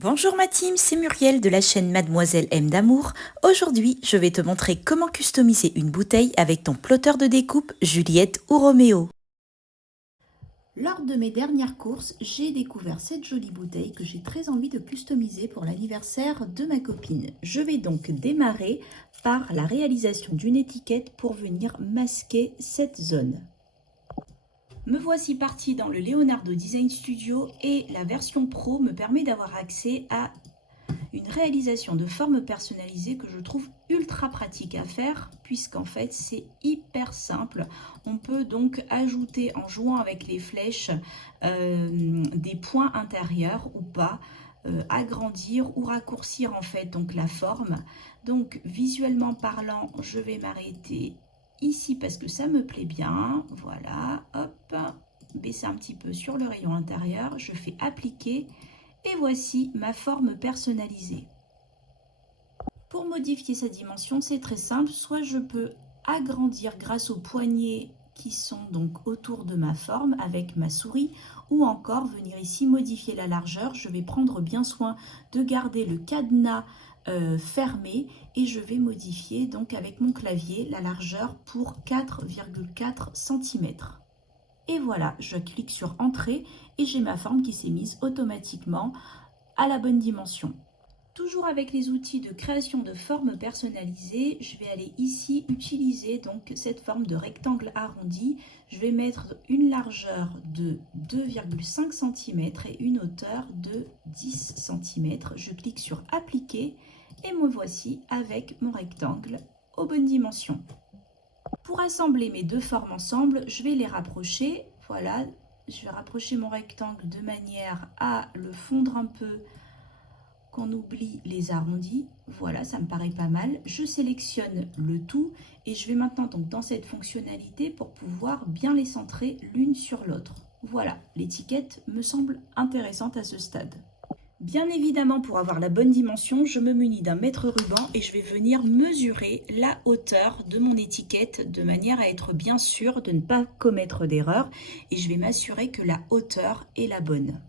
Bonjour ma team, c'est Muriel de la chaîne Mademoiselle M d'amour. Aujourd'hui, je vais te montrer comment customiser une bouteille avec ton plotter de découpe Juliette ou Roméo. Lors de mes dernières courses, j'ai découvert cette jolie bouteille que j'ai très envie de customiser pour l'anniversaire de ma copine. Je vais donc démarrer par la réalisation d'une étiquette pour venir masquer cette zone. Me voici partie dans le Leonardo Design Studio et la version Pro me permet d'avoir accès à une réalisation de forme personnalisée que je trouve ultra pratique à faire puisqu'en fait c'est hyper simple. On peut donc ajouter en jouant avec les flèches des points intérieurs ou pas, agrandir ou raccourcir en fait donc la forme. Donc visuellement parlant, je vais m'arrêter ici parce que ça me plaît bien. Voilà, hop, baisser un petit peu sur le rayon intérieur, je fais appliquer. Et voici ma forme personnalisée. Pour modifier sa dimension, c'est très simple. Soit je peux agrandir grâce aux poignées qui sont donc autour de ma forme avec ma souris, ou encore venir ici modifier la largeur. Je vais prendre bien soin de garder le cadenas fermé et je vais modifier donc avec mon clavier la largeur pour 4,4 cm. Et voilà, je clique sur Entrée et j'ai ma forme qui s'est mise automatiquement à la bonne dimension. Toujours avec les outils de création de formes personnalisées, je vais aller ici utiliser donc cette forme de rectangle arrondi. Je vais mettre une largeur de 2,5 cm et une hauteur de 10 cm. Je clique sur Appliquer et me voici avec mon rectangle aux bonnes dimensions. Pour assembler mes deux formes ensemble, je vais les rapprocher. Voilà, je vais rapprocher mon rectangle de manière à le fondre un peu, qu'on oublie les arrondis. Voilà, ça me paraît pas mal. Je sélectionne le tout et je vais maintenant donc dans cette fonctionnalité pour pouvoir bien les centrer l'une sur l'autre. Voilà, l'étiquette me semble intéressante à ce stade. Bien évidemment, pour avoir la bonne dimension, je me munis d'un mètre ruban et je vais venir mesurer la hauteur de mon étiquette de manière à être bien sûr de ne pas commettre d'erreur et je vais m'assurer que la hauteur est la bonne.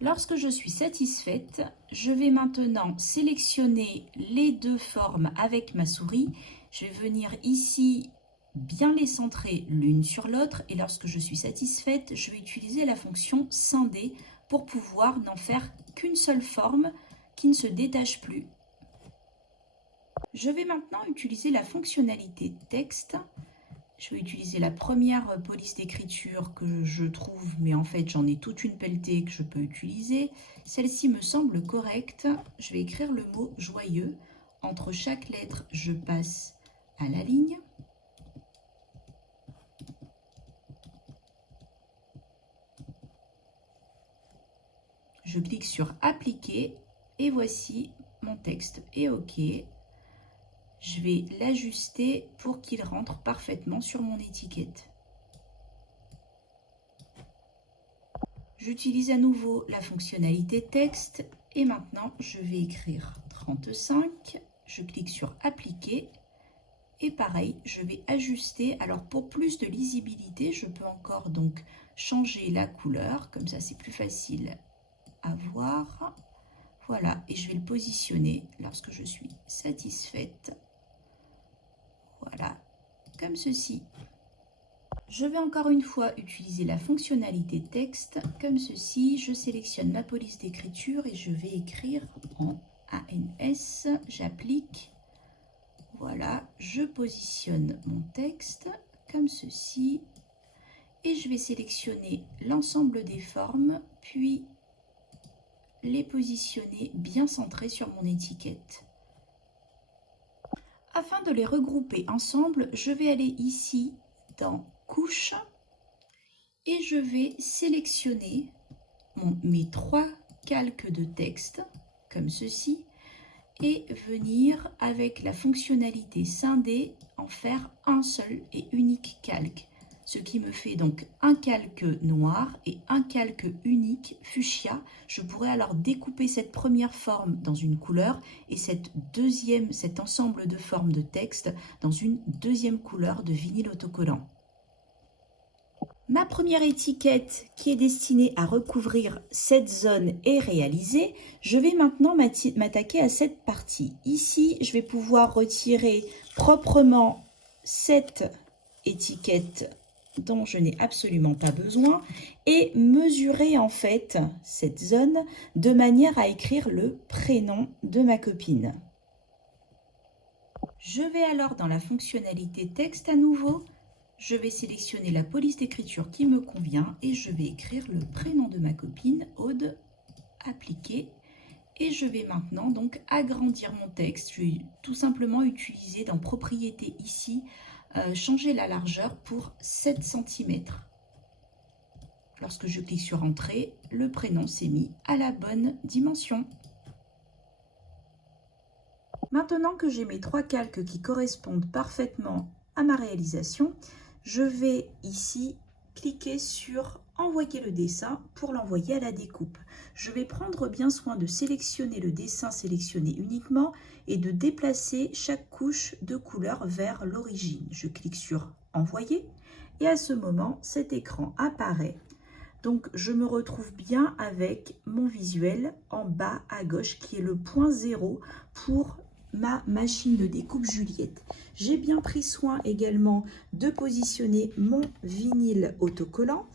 Lorsque je suis satisfaite, je vais maintenant sélectionner les deux formes avec ma souris. Je vais venir ici bien les centrer l'une sur l'autre et lorsque je suis satisfaite, je vais utiliser la fonction scinder pour pouvoir n'en faire qu'une seule forme qui ne se détache plus. Je vais maintenant utiliser la fonctionnalité texte. Je vais utiliser la première police d'écriture que je trouve, mais en fait j'en ai toute une pelletée que je peux utiliser. Celle-ci me semble correcte. Je vais écrire le mot joyeux. Entre chaque lettre, je passe à la ligne. Je clique sur appliquer et voici mon texte est OK. Je vais l'ajuster pour qu'il rentre parfaitement sur mon étiquette. J'utilise à nouveau la fonctionnalité texte et maintenant je vais écrire 35. Je clique sur appliquer et pareil, je vais ajuster. Alors pour plus de lisibilité, je peux encore donc changer la couleur, comme ça c'est plus facile à voir. Voilà, et je vais le positionner lorsque je suis satisfaite. Voilà, comme ceci. Je vais encore une fois utiliser la fonctionnalité texte, comme ceci. Je sélectionne ma police d'écriture et je vais écrire en ANS. J'applique. Voilà, je positionne mon texte comme ceci. Et je vais sélectionner l'ensemble des formes, puis les positionner bien centrés sur mon étiquette. Afin de les regrouper ensemble, je vais aller ici dans Couche et je vais sélectionner mes trois calques de texte, comme ceci, et venir avec la fonctionnalité scinder en faire un seul et unique calque. Ce qui me fait donc un calque noir et un calque unique fuchsia. Je pourrais alors découper cette première forme dans une couleur et cet ensemble de formes de texte dans une deuxième couleur de vinyle autocollant. Ma première étiquette qui est destinée à recouvrir cette zone est réalisée. Je vais maintenant m'attaquer à cette partie. Ici, je vais pouvoir retirer proprement cette étiquette dont je n'ai absolument pas besoin et mesurer en fait cette zone de manière à écrire le prénom de ma copine. Je vais alors dans la fonctionnalité texte à nouveau. Je vais sélectionner la police d'écriture qui me convient et je vais écrire le prénom de ma copine, Aude, appliquer. Et je vais maintenant donc agrandir mon texte. Je vais tout simplement utiliser dans propriété ici, changer la largeur pour 7 cm. Lorsque je clique sur entrée, le prénom s'est mis à la bonne dimension. Maintenant que j'ai mes 3 calques qui correspondent parfaitement à ma réalisation, je vais ici cliquer sur envoyer le dessin pour l'envoyer à la découpe. Je vais prendre bien soin de sélectionner le dessin sélectionné uniquement et de déplacer chaque couche de couleur vers l'origine. Je clique sur envoyer et à ce moment cet écran apparaît. Donc je me retrouve bien avec mon visuel en bas à gauche qui est le point 0 pour ma machine de découpe Juliette. J'ai bien pris soin également de positionner mon vinyle autocollant.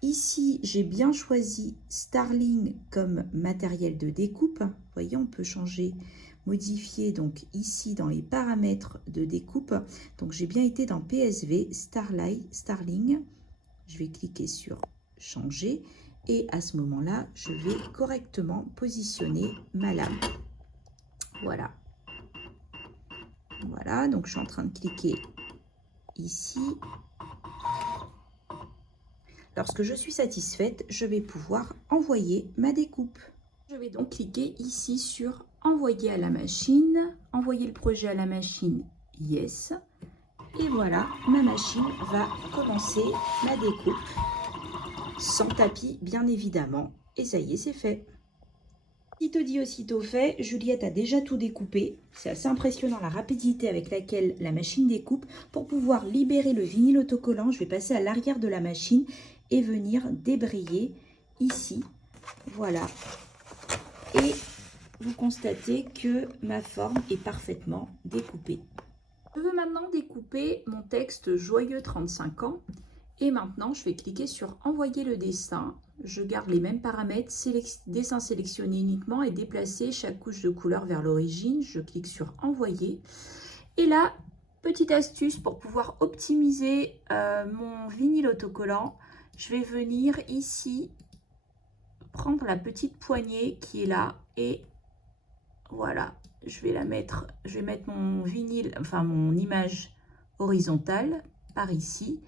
Ici, j'ai bien choisi Starling comme matériel de découpe. Vous voyez, on peut changer, modifier donc ici dans les paramètres de découpe. Donc j'ai bien été dans PSV, Starling. Je vais cliquer sur changer et à ce moment-là, je vais correctement positionner ma lame. Voilà. Voilà, donc je suis en train de cliquer ici. Lorsque je suis satisfaite, je vais pouvoir envoyer ma découpe. Je vais donc cliquer ici sur envoyer à la machine, envoyer le projet à la machine, yes. Et voilà, ma machine va commencer ma découpe, sans tapis bien évidemment. Et ça y est, c'est fait. Sitôt dit, aussitôt fait, Juliette a déjà tout découpé. C'est assez impressionnant la rapidité avec laquelle la machine découpe. Pour pouvoir libérer le vinyle autocollant, je vais passer à l'arrière de la machine et venir débrayer ici. Voilà. Et vous constatez que ma forme est parfaitement découpée. Je veux maintenant découper mon texte Joyeux 35 ans. Et maintenant, je vais cliquer sur envoyer le dessin. Je garde les mêmes paramètres, dessin sélectionné uniquement et déplacer chaque couche de couleur vers l'origine. Je clique sur envoyer. Et là, petite astuce pour pouvoir optimiser mon vinyle autocollant, je vais venir ici prendre la petite poignée qui est là et voilà, je vais mettre mon vinyle, enfin mon image horizontale par ici.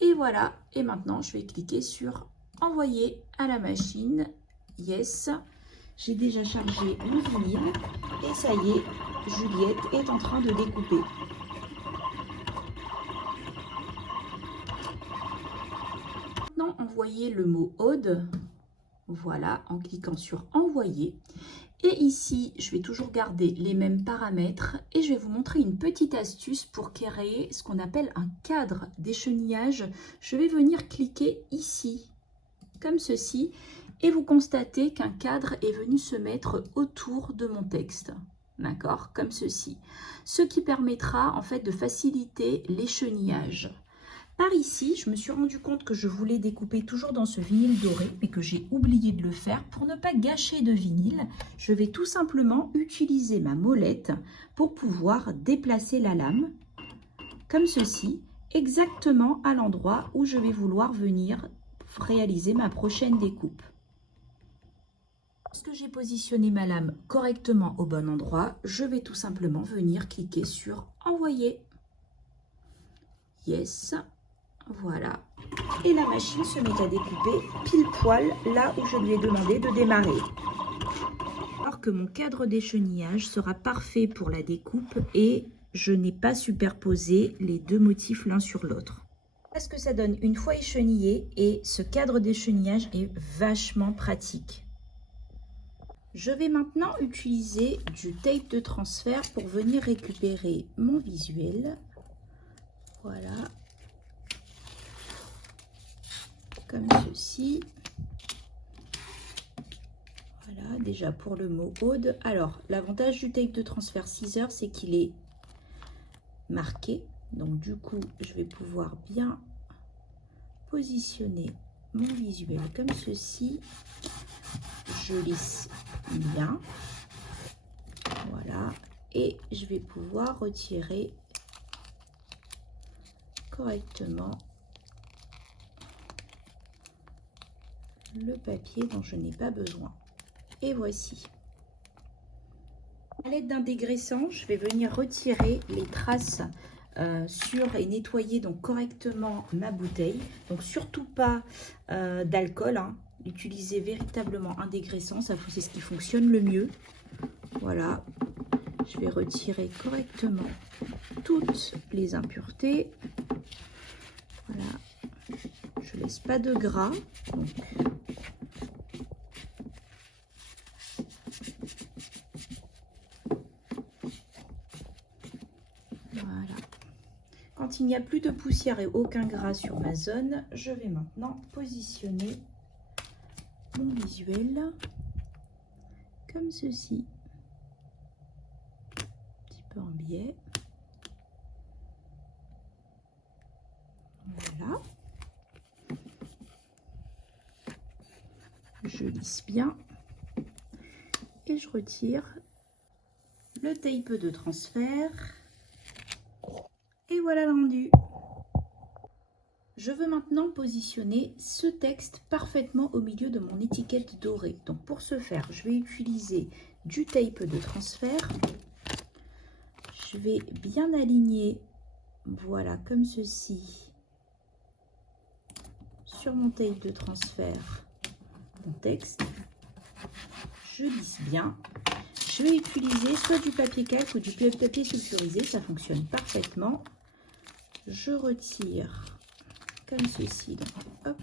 Et voilà, et maintenant je vais cliquer sur envoyer à la machine, yes. J'ai déjà chargé mon vinyle et ça y est, Juliette est en train de découper. Maintenant, envoyer le mot Aude, voilà, en cliquant sur envoyer. Et ici, je vais toujours garder les mêmes paramètres et je vais vous montrer une petite astuce pour créer ce qu'on appelle un cadre d'échenillage. Je vais venir cliquer ici, comme ceci, et vous constatez qu'un cadre est venu se mettre autour de mon texte. D'accord, comme ceci. Ce qui permettra en fait de faciliter l'échenillage. Par ici, je me suis rendu compte que je voulais découper toujours dans ce vinyle doré, mais que j'ai oublié de le faire. Pour ne pas gâcher de vinyle, je vais tout simplement utiliser ma molette pour pouvoir déplacer la lame, comme ceci, exactement à l'endroit où je vais vouloir venir réaliser ma prochaine découpe. Lorsque j'ai positionné ma lame correctement au bon endroit, je vais tout simplement venir cliquer sur envoyer. Yes. Voilà, et la machine se met à découper pile poil là où je lui ai demandé de démarrer. Alors que mon cadre d'échenillage sera parfait pour la découpe et je n'ai pas superposé les deux motifs l'un sur l'autre. Parce que ça donne une fois échenillé et ce cadre d'échenillage est vachement pratique. Je vais maintenant utiliser du tape de transfert pour venir récupérer mon visuel. Voilà. comme ceci. Voilà, déjà pour le mot Aude. Alors, l'avantage du tape de transfert 6 heures, c'est qu'il est marqué. Donc, du coup, je vais pouvoir bien positionner mon visuel comme ceci. Je lisse bien. Voilà. Et je vais pouvoir retirer correctement le papier dont je n'ai pas besoin. Et voici. À l'aide d'un dégraissant, je vais venir retirer les traces sur et nettoyer donc correctement ma bouteille. Donc surtout pas d'alcool, hein. Utilisez véritablement un dégraissant, c'est ce qui fonctionne le mieux. Voilà, je vais retirer correctement toutes les impuretés. Voilà, je laisse pas de gras. Donc, voilà. Quand il n'y a plus de poussière et aucun gras sur ma zone, je vais maintenant positionner mon visuel comme ceci. Un petit peu en biais. Voilà. Je lisse bien et je retire le tape de transfert. Et voilà le rendu. Je veux maintenant positionner ce texte parfaitement au milieu de mon étiquette dorée. Donc pour ce faire, je vais utiliser du tape de transfert. Je vais bien aligner, voilà, comme ceci, sur mon tape de transfert, mon texte. Je lisse bien. Je vais utiliser soit du papier calque ou du papier sulfurisé, ça fonctionne parfaitement. Je retire comme ceci, donc hop.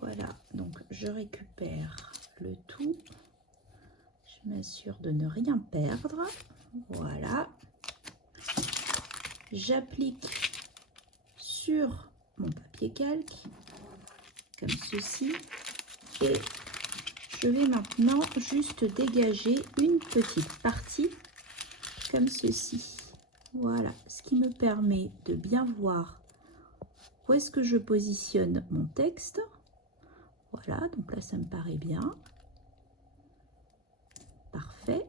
Voilà, donc je récupère le tout. Je m'assure de ne rien perdre. Voilà. J'applique sur mon papier calque, comme ceci. Et je vais maintenant juste dégager une petite partie, comme ceci. Voilà, ce qui me permet de bien voir où est-ce que je positionne mon texte. Voilà, donc là, ça me paraît bien. Parfait.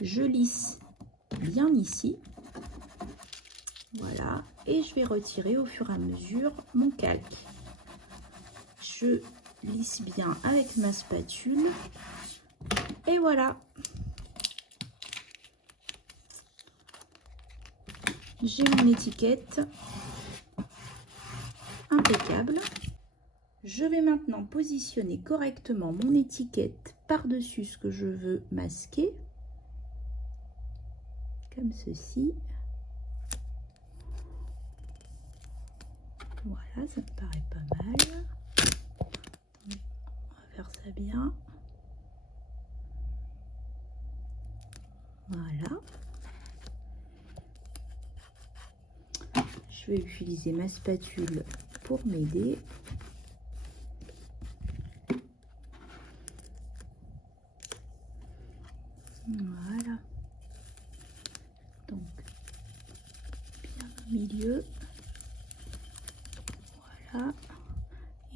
Je lisse bien ici. Voilà, et je vais retirer au fur et à mesure mon calque. Je lisse bien avec ma spatule. Et voilà. J'ai mon étiquette impeccable. Je vais maintenant positionner correctement mon étiquette par-dessus ce que je veux masquer, comme ceci. Voilà, ça me paraît pas mal. On va faire ça bien. Voilà. Je vais utiliser ma spatule pour m'aider. Voilà. Donc, bien au milieu. Voilà.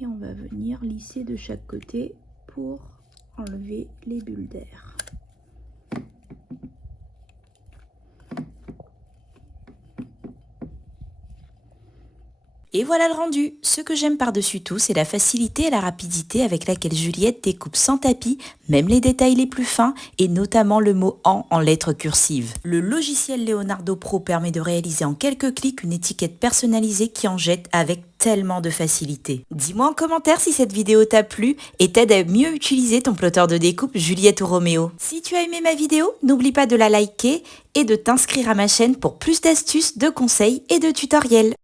Et on va venir lisser de chaque côté pour enlever les bulles d'air. Et voilà le rendu. Ce que j'aime par-dessus tout, c'est la facilité et la rapidité avec laquelle Juliette découpe sans tapis, même les détails les plus fins, et notamment le mot en lettres cursives. Le logiciel Leonardo Pro permet de réaliser en quelques clics une étiquette personnalisée qui en jette avec tellement de facilité. Dis-moi en commentaire si cette vidéo t'a plu et t'aide à mieux utiliser ton plotter de découpe Juliette ou Roméo. Si tu as aimé ma vidéo, n'oublie pas de la liker et de t'inscrire à ma chaîne pour plus d'astuces, de conseils et de tutoriels.